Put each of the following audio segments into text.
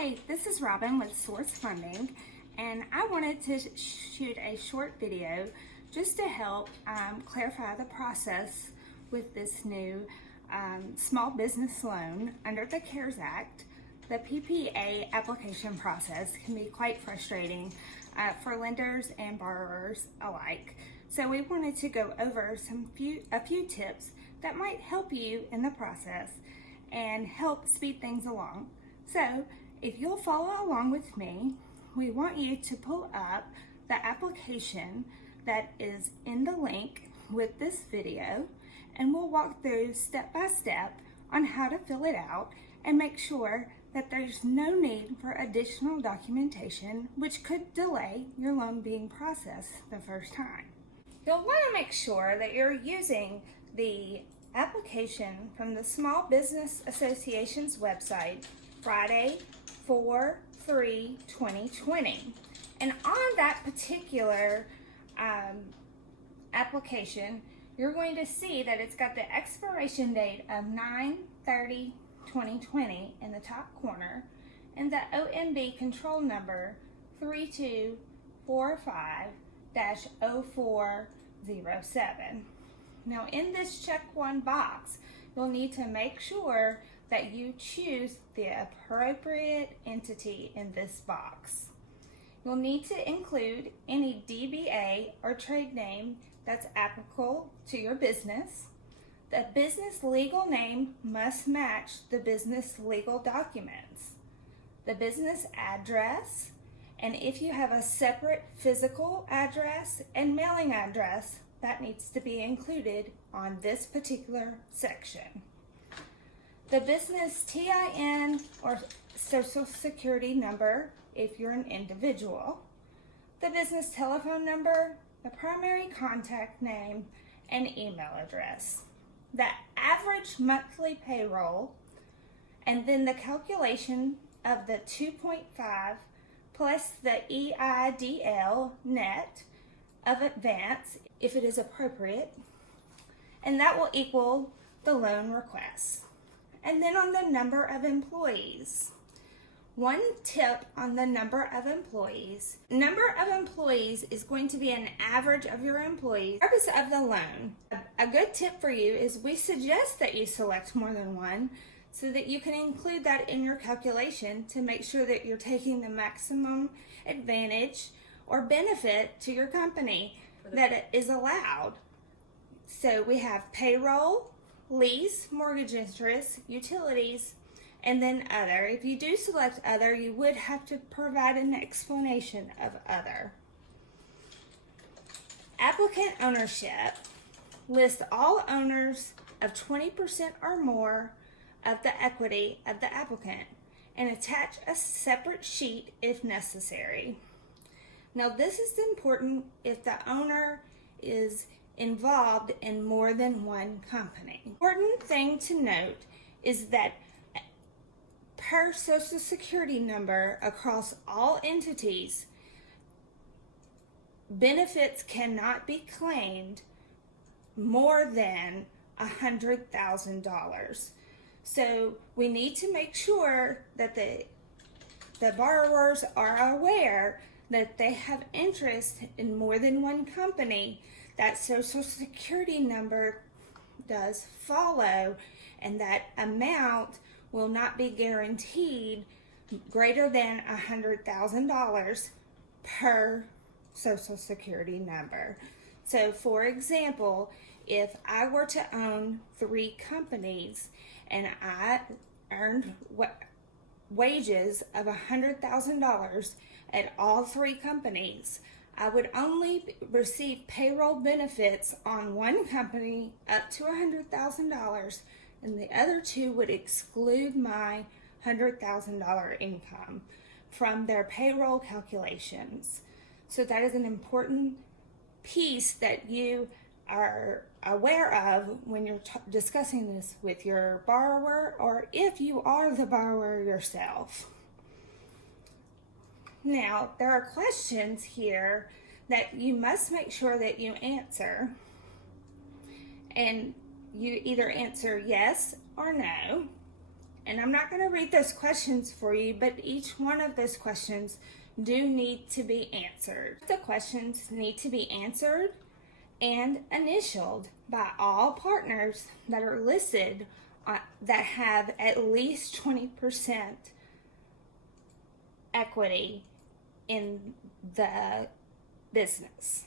Hi, this is Robin with Source Funding, and I wanted to shoot a short video just to help clarify the process with this new small business loan under the CARES Act. The PPA application process can be quite frustrating for lenders and borrowers alike. So we wanted to go over a few tips that might help you in the process and help speed things along. So if you'll follow along with me, we want you to pull up the application that is in the link with this video, and we'll walk through step by step on how to fill it out and make sure that there's no need for additional documentation which could delay your loan being processed the first time. You'll want to make sure that you're using the application from the Small Business Association's website Friday, 4/3/2020. And on that particular application, you're going to see that it's got the expiration date of 9/30/2020 in the top corner and the OMB control number 3245-0407. Now in this check one box, you'll need to make sure that you choose the appropriate entity in this box. You'll need to include any DBA or trade name that's applicable to your business. The business legal name must match the business legal documents. The business address, and if you have a separate physical address and mailing address, that needs to be included on this particular section. The business TIN or social security number if you're an individual, the business telephone number, the primary contact name, and email address, the average monthly payroll, and then the calculation of the 2.5 plus the EIDL net of advance if it is appropriate, and that will equal the loan request. And then on the number of employees. One tip on the number of employees. Number of employees is going to be an average of your employees. The purpose of the loan. A good tip for you is we suggest that you select more than one so that you can include that in your calculation to make sure that you're taking the maximum advantage or benefit to your company that is allowed. So we have payroll, lease, mortgage interest, utilities, and then other. If you do select other, you would have to provide an explanation of other. Applicant ownership lists all owners of 20% or more of the equity of the applicant and attach a separate sheet if necessary. Now this is important if the owner is involved in more than one company. Important thing to note is that per social security number across all entities, benefits cannot be claimed more than $100,000. So we need to make sure that the borrowers are aware that they have interest in more than one company. That social security number does follow, and that amount will not be guaranteed greater than $100,000 per social security number. So for example, if I were to own 3 companies and I earned wages of $100,000 at all 3 companies, I would only receive payroll benefits on one company up to $100,000, and the other 2 would exclude my $100,000 income from their payroll calculations. So that is an important piece that you are aware of when you're discussing this with your borrower, or if you are the borrower yourself. Now, there are questions here that you must make sure that you answer, and you either answer yes or no, And I'm not going to read those questions for you, but each one of those questions do need to be answered. The questions need to be answered and initialed by all partners that are listed that have at least 20% equity in the business.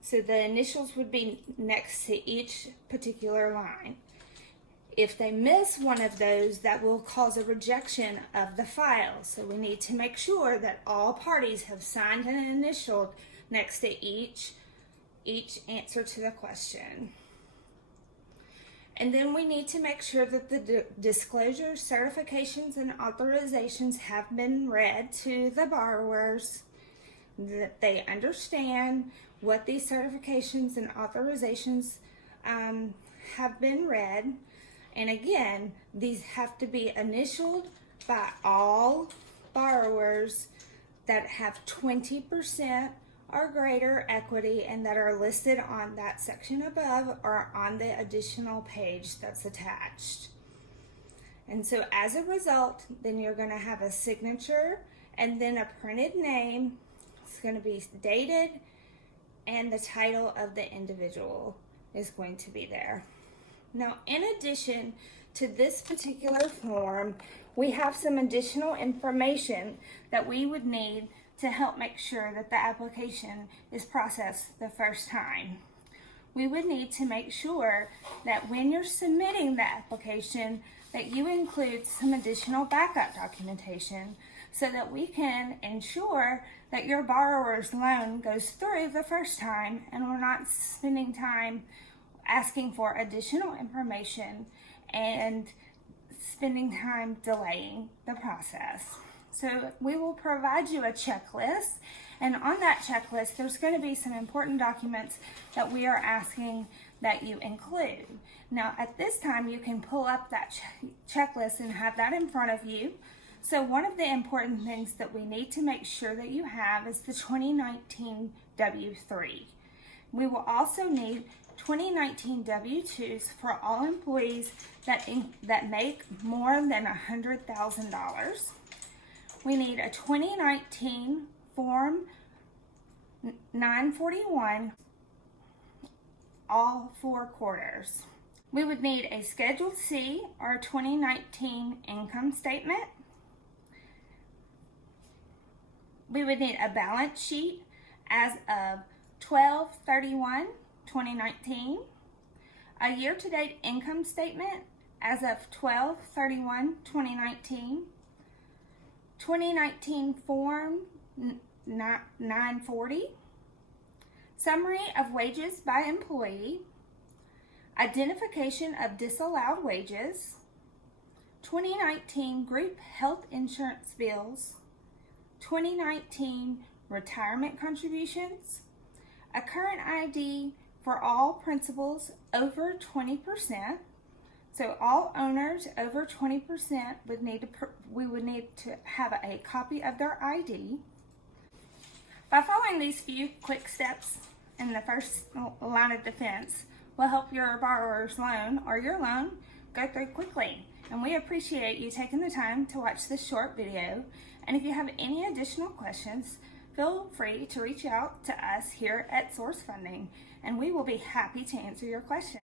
So the initials would be next to each particular line. If they miss one of those, that will cause a rejection of the file. So we need to make sure that all parties have signed and initialed next to each answer to the question. And then we need to make sure that the disclosures, certifications, and authorizations have been read to the borrowers, that they understand what these certifications and authorizations have been read. And again, these have to be initialed by all borrowers that have 20% or greater equity and that are listed on that section above or on the additional page that's attached. And so as a result, then you're going to have a signature and then a printed name. It's going to be dated, and the title of the individual is going to be there. Now, in addition to this particular form, we have some additional information that we would need to help make sure that the application is processed the first time. We would need to make sure that when you're submitting the application that you include some additional backup documentation so that we can ensure that your borrower's loan goes through the first time and we're not spending time asking for additional information and spending time delaying the process. So we will provide you a checklist, and on that checklist there's going to be some important documents that we are asking that you include. Now at this time you can pull up that checklist and have that in front of you. So one of the important things that we need to make sure that you have is the 2019 W-3. We will also need 2019 W-2s for all employees that make more than $100,000. We need a 2019 Form 941, all 4 quarters. We would need a Schedule C or 2019 income statement. We would need a balance sheet as of 12/31/2019, a year-to-date income statement as of 12/31/2019, 2019 Form 940, summary of wages by employee, identification of disallowed wages, 2019 group health insurance bills, 2019 retirement contributions, a current ID for all principals over 20%. So all owners over 20% we would need to have a copy of their ID. By following these few quick steps in the first line of defense will help your borrower's loan or your loan go through quickly. And we appreciate you taking the time to watch this short video. And if you have any additional questions, feel free to reach out to us here at Source Funding, and we will be happy to answer your questions.